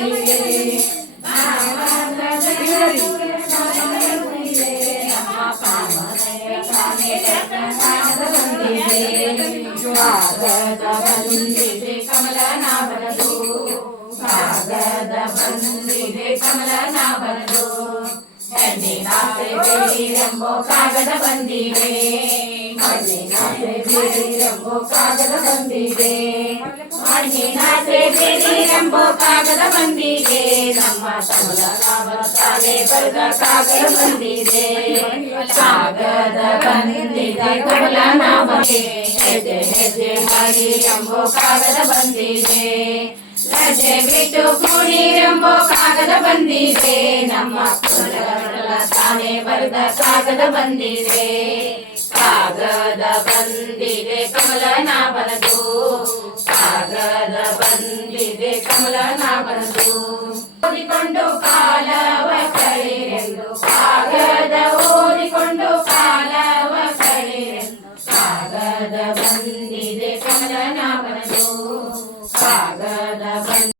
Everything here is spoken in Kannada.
ಬಂದಿದೆ ಕಾಗದ ಬಂದಿದೆ ಕಮಲನಾಭನದು ಕಾಗದ ಬಂದಿದೆ ಕಮಲನಾಭನದು ಹೆಣ್ಣಿನಾಸೆ ಬೇಡಿರೆಂಬೋ ಕಾಗದ ಬಂದಿದೆ ಮಣ್ಣಿನಾಸೆ ಬೇಡಿರೆಂಬೋ ಕಾಗದ ಬಂದಿದೆ ಮಣ್ಣಿನಾಸೆ ಬೇಡಿರೆಂಬೋ ಕಾಗದ ಬಂದಿದೆ ನಮ್ಮ ಕಮಲನಾಭನ ತಾನೇ ಬರೆದ ಕಾಗದ ಬಂದಿದೆ ಕಾಗದ ಬಂದಿದೆ ಕಮಲನಾಭನಿಗೆ ಹೆಜ್ಜೆ ಹೆಜ್ಜೆ ಮಾಡಿರೆಂಬೋ ಕಾಗದ ಬಂದಿದೆ ಲಜ್ಜೆ ಬಿಟ್ಟು ಕೂಡಿರೆಂಬೋ ಕಾಗದ ಬಂದಿದೆ ನಮ್ಮ ಕುಲಗಳ ತಾನೇ ಬರೆದ ಕಾಗದ ಬಂದಿದೆ ಕಾಗದ ಬಂದಿದೆ ಕಮಲನಾಭನದು ಕಾಗದ ಬಂದಿದೆ ಕಮಲನಾಭನದು ಓದಿಕೊಂಡು ಕಾಲವ ಕಳೆರೆಂದು ಕಾಗದ ಓದಿಕೊಂಡು ಕಾಲವ ಕಳೆರೆಂದು ಕಾಗದ ಬಂದಿದೆ ಕಮಲನಾಭನದು ಕಾಗದ